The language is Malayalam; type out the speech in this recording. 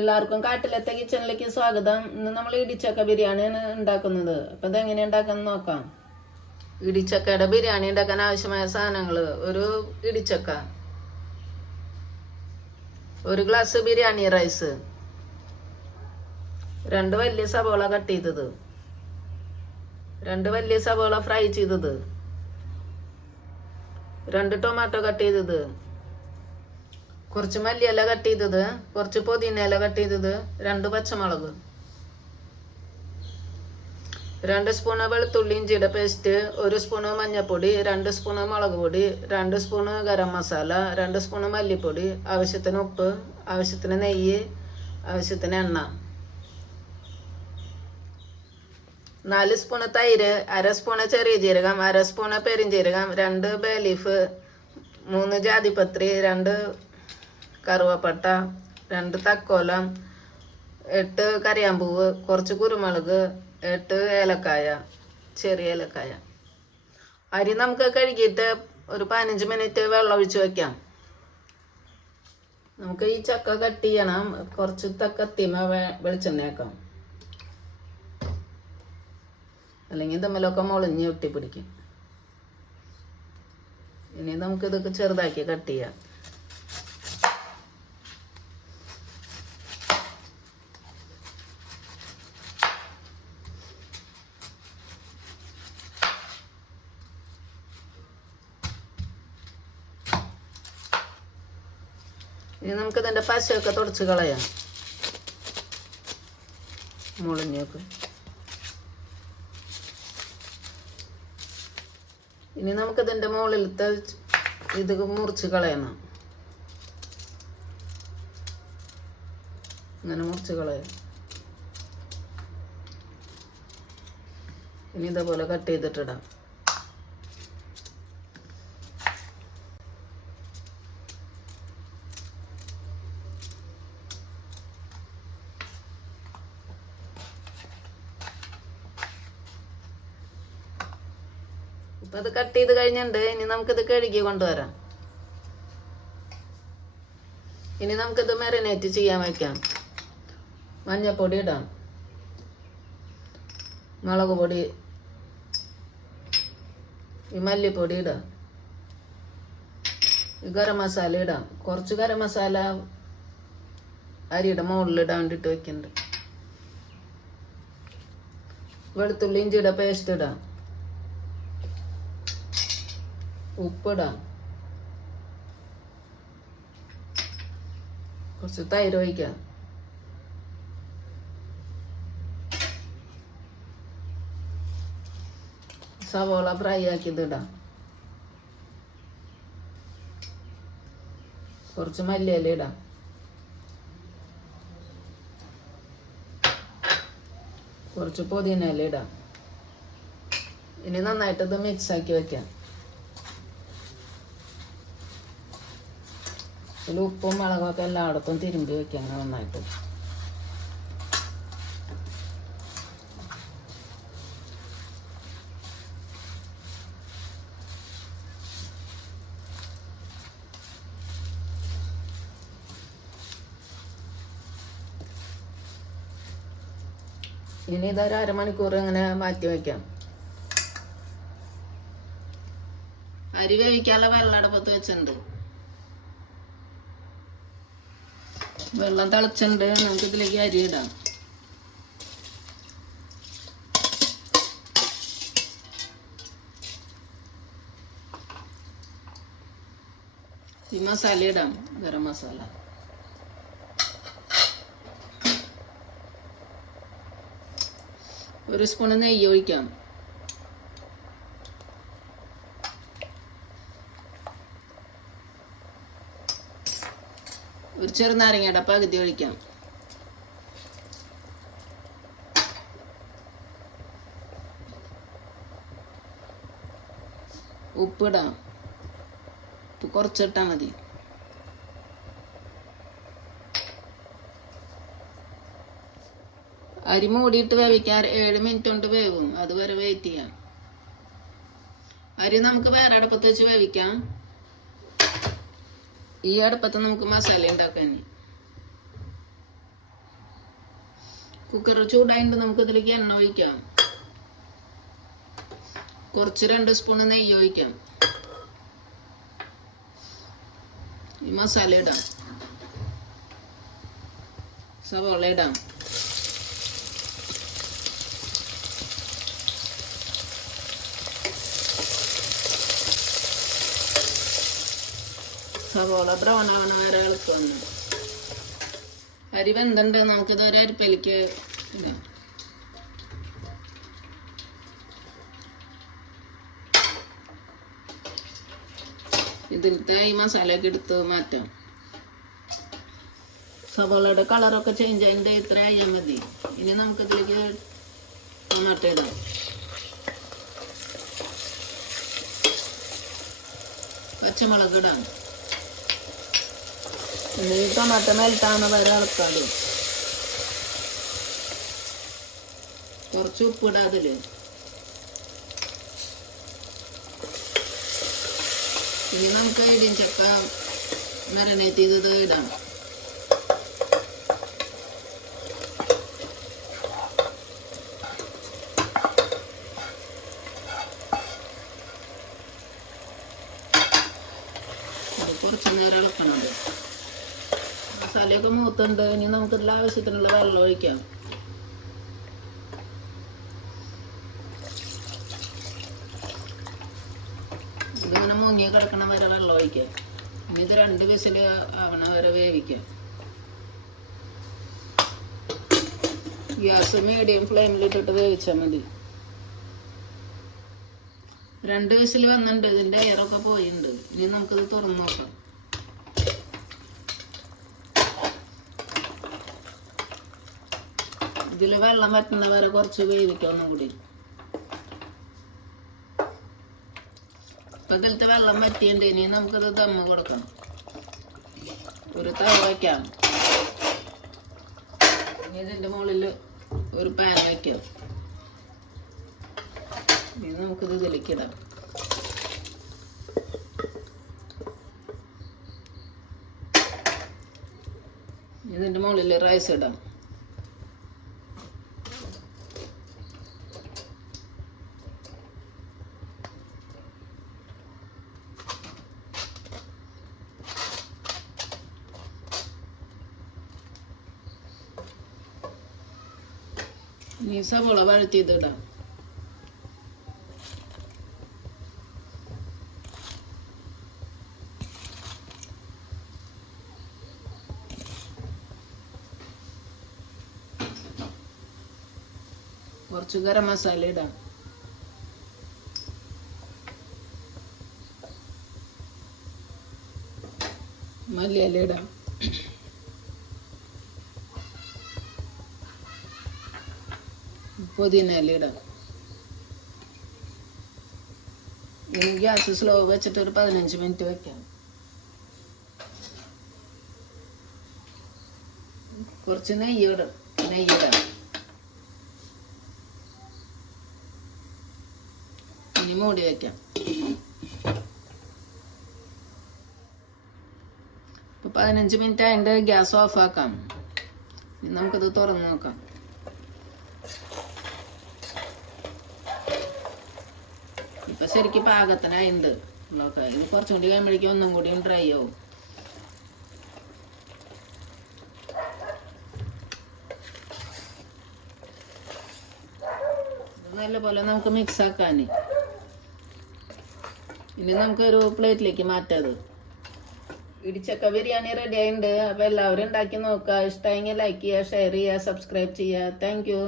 എല്ലാവർക്കും കാട്ടിലത്തെ കിച്ചണിലേക്ക് സ്വാഗതം. ഇന്ന് നമ്മൾ ഇടിച്ചക്ക ബിരിയാണിയാണ് ഉണ്ടാക്കുന്നത്. അപ്പം ഇതെങ്ങനെ ഉണ്ടാക്കാന്ന് നോക്കാം. ഇടിച്ചക്കയുടെ ബിരിയാണി ഉണ്ടാക്കാൻ ആവശ്യമായ സാധനങ്ങൾ: ഒരു ഇടിച്ചക്ക, ഒരു ഗ്ലാസ് ബിരിയാണി റൈസ്, 2 വലിയ സവോള കട്ട് ചെയ്തത്, 2 വലിയ സവോള ഫ്രൈ ചെയ്തത്, 2 ടൊമാറ്റോ കട്ട് ചെയ്തത്, കുറച്ച് മല്ലിയില കട്ട് ചെയ്തത്, കുറച്ച് പുതിന ഇല കട്ട് ചെയ്തത്, 2 പച്ചമുളക്, 2 സ്പൂണ് വെളുത്തുള്ളി ഇഞ്ചിയുടെ പേസ്റ്റ്, 1 സ്പൂണ് മഞ്ഞൾപ്പൊടി, 2 സ്പൂണ് മുളക് പൊടി, 2 സ്പൂണ് ഗരം മസാല, 2 സ്പൂണ് മല്ലിപ്പൊടി, ആവശ്യത്തിന് ഉപ്പ്, ആവശ്യത്തിന് നെയ്യ്, ആവശ്യത്തിന് എണ്ണ, 4 സ്പൂണ് തൈര്, 1/2 സ്പൂണ് ചെറിയ ജീരകം, 1/2 സ്പൂണ് പെരിഞ്ജീരകം, 2 ബേ ലീഫ്, 3 ജാതിപത്രി, 2 കറുവപ്പട്ട, 2 തക്കോലം, 8 കറിയാമ്പൂവ്, കുറച്ച് കുരുമുളക്, 8 ഏലക്കായ, ചെറിയ ഏലക്കായ. അരി നമുക്ക് കഴുകിയിട്ട് ഒരു 15 മിനിറ്റ് വെള്ളം ഒഴിച്ച് വയ്ക്കാം. നമുക്ക് ഈ ചക്ക കട്ട് ചെയ്യണം. കുറച്ച് കത്തിമ വെളിച്ചെണ്ണ വെക്കാം, അല്ലെങ്കിൽ തമ്മിലൊക്കെ മുളഞ്ഞ് ഒട്ടി പിടിക്കും. ഇനി നമുക്കിതൊക്കെ ചെറുതാക്കി കട്ട് ചെയ്യാം. ഇനി നമുക്കിതിൻ്റെ പശയൊക്കെ തുടച്ച് കളയാം, മുളഞ്ഞൊക്കെ. ഇനി നമുക്കിതിൻ്റെ മുകളിലത്തെ ഇത് മുറിച്ച് കളയണം. ഇങ്ങനെ മുറിച്ച് കളയാം. ഇനി ഇതേപോലെ കട്ട് ചെയ്തിട്ടിടാം. ഇപ്പം അത് കട്ട് ചെയ്ത് കഴിഞ്ഞിട്ടുണ്ട്. ഇനി നമുക്കിത് കഴുകി കൊണ്ടുവരാം. ഇനി നമുക്കിത് മാരിനേറ്റ് ചെയ്യാൻ വയ്ക്കാം. മഞ്ഞൾപ്പൊടി ഇടാം, മുളക് പൊടി, ഈ മല്ലിപ്പൊടി ഇടാം, ഈ ഗരം മസാല ഇടാം. കുറച്ച് ഗരം മസാല അരിയുടെ മുകളിലിടാൻ വേണ്ടിയിട്ട് വെക്കുന്നുണ്ട്. വെളുത്തുള്ളി ഇഞ്ചിയുടെ പേസ്റ്റ് ഇടാം, ഉപ്പിടാം, കുറച്ച് തൈര് ഒഴിക്കാം, സവോള ഫ്രൈ ആക്കിയതിടാം, കുറച്ച് മല്ലിയില ഇടാം, കുറച്ച് പുതിന ഇല ഇടാം. ഇനി നന്നായിട്ട് ഇത് മിക്സ് ആക്കി വെക്കാം. ഇതിൽ ഉപ്പും മുളകൊക്കെ എല്ലായിടത്തും തിരുമ്പി വെക്കാം നന്നായിട്ട്. ഇനി ഇതൊരു 1/2 മണിക്കൂർ ഇങ്ങനെ മാറ്റി വയ്ക്കാം. അരി വേവിക്കാനുള്ള വെള്ളം അടുപ്പത്ത് വെച്ചിട്ടുണ്ട്. വെള്ളം തിളച്ചിട്ടുണ്ട്. നമുക്ക് ഇതിലേക്ക് അരി ഇടാം. ഈ മസാല ഇടാം, ഗരം മസാല. ഒരു സ്പൂണ് നെയ്യ് ഒഴിക്കാം. ഒരു ചെറുനാരങ്ങയുടെ പകുതി ഒഴിക്കാം. ഉപ്പിടാം, ഉപ്പ് കുറച്ചിട്ടാൽ മതി. അരി മൂടിയിട്ട് വേവിക്കാൻ 7 മിനിറ്റ് കൊണ്ട് വേവും. അതുവരെ വെയിറ്റ് ചെയ്യാം. അരി നമുക്ക് വേറെ അടുപ്പത്ത് വെച്ച് വേവിക്കാം. ഈ അടുപ്പത്ത് നമുക്ക് മസാല ഉണ്ടാക്കാൻ. കുക്കർ ചൂടായിട്ട് നമുക്ക് ഇതിലേക്ക് എണ്ണ ഒഴിക്കാം. കുറച്ച് 2 സ്പൂൺ നെയ്യ് ഒഴിക്കാം. ഈ മസാല ഇടാം. സവോള ഇടാം. സവോള ബ്രൗൺ ആവണ വരെ ഇളക്കുക. അരി വെന്തുണ്ട്. നമുക്കിത് ഒരു അരിപ്പയിലേക്ക് ഇടാം. ഇതിലത്തെ ഈ മസാലയൊക്കെ എടുത്ത് മാറ്റാം. സവോളയുടെ കളറൊക്കെ ചേഞ്ച് ആയിട്ട് ഇത്ര ആയാൽ മതി. ഇനി നമുക്കിതിലേക്ക് ടൊമാറ്റോ ഇടാം. പച്ചമുളക് ഇടാം. ഇനി ടൊമാറ്റോ മെൽട്ടാവുന്ന വരെ ഇളക്കാതെ. കുറച്ച് ഉപ്പിടാം അതില്. ഇനി നമുക്ക് ഇടിഞ്ചക്ക മാരിനേറ്റ് ചെയ്തത് ഇടാം. കുറച്ച് നേരം ഇളക്കണത്. മസാലയൊക്കെ മൂത്തുണ്ട്. ഇനി നമുക്കിതിൽ ആവശ്യത്തിനുള്ള വെള്ളം ഒഴിക്കാം. ഇതിങ്ങനെ മുങ്ങി കിടക്കണ വരെ വെള്ളം ഒഴിക്കാം. ഇനി ഇത് 2 വിസിൽ ആവണ വരെ വേവിക്കാം. ഗ്യാസ് മീഡിയം ഫ്ലെയിമിലിട്ടിട്ട് വേവിച്ചാൽ മതി. 2 വിസിൽ വന്നിട്ടുണ്ട്. ഇതിൻ്റെ എയറൊക്കെ പോയിട്ടുണ്ട്. ഇനി നമുക്കിത് തുറന്ന് നോക്കാം. ഇതിൽ വെള്ളം വറ്റുന്ന വരെ കുറച്ച് വേവിക്കാം ഒന്നും കൂടി. ഇപ്പം ഇതിലത്തെ വെള്ളം വറ്റിയുണ്ട്. ഇനി നമുക്കിത് ദമ്മ് കൊടുക്കണം. ഒരു തവ വയ്ക്കാം. ഇനി ഇതിൻ്റെ മുകളിൽ ഒരു പാൻ വയ്ക്കാം. ഇനി നമുക്കിത് ഇതിലേക്ക് ഇടാം. ഇതിൻ്റെ മുകളിൽ റൈസ് ഇടാം. ഇനി സവോള വഴറ്റിയിടാം. കുറച്ച് ഗരം മസാല ഇടാം. മല്ലിയില ഇടാം. പുതിന ഇല ഇടാം. ഇനി ഗ്യാസ് സ്ലോ വെച്ചിട്ട് ഒരു 15 മിനിറ്റ് വെക്കാം. കുറച്ച് നെയ്യിടാം. ഇനി മൂടി വെക്കാം. ഇപ്പോൾ 15 മിനിറ്റ് ആയിട്ട് ഗ്യാസ് ഓഫ് ആക്കാം. ഇനി നമുക്കിത് തുറന്ന് നോക്കാം. ഇപ്പം ശരിക്കും പാകത്തിനായിട്ടുണ്ട്. ഇനി കുറച്ചും കൂടി കഴിയുമ്പോഴേക്കും ഒന്നും കൂടി ഡ്രൈ ആവും. നല്ലപോലെ നമുക്ക് മിക്സ് ആക്കാൻ. ഇനി നമുക്കൊരു പ്ലേറ്റിലേക്ക് മാറ്റാത്. ഇടിച്ചക്ക ബിരിയാണി റെഡി ആയിട്ടുണ്ട്. അപ്പോൾ എല്ലാവരും ഉണ്ടാക്കി നോക്കുക. ഇഷ്ടമായെങ്കിൽ ലൈക്ക് ചെയ്യുക, ഷെയർ ചെയ്യുക, സബ്സ്ക്രൈബ് ചെയ്യുക. Thank you.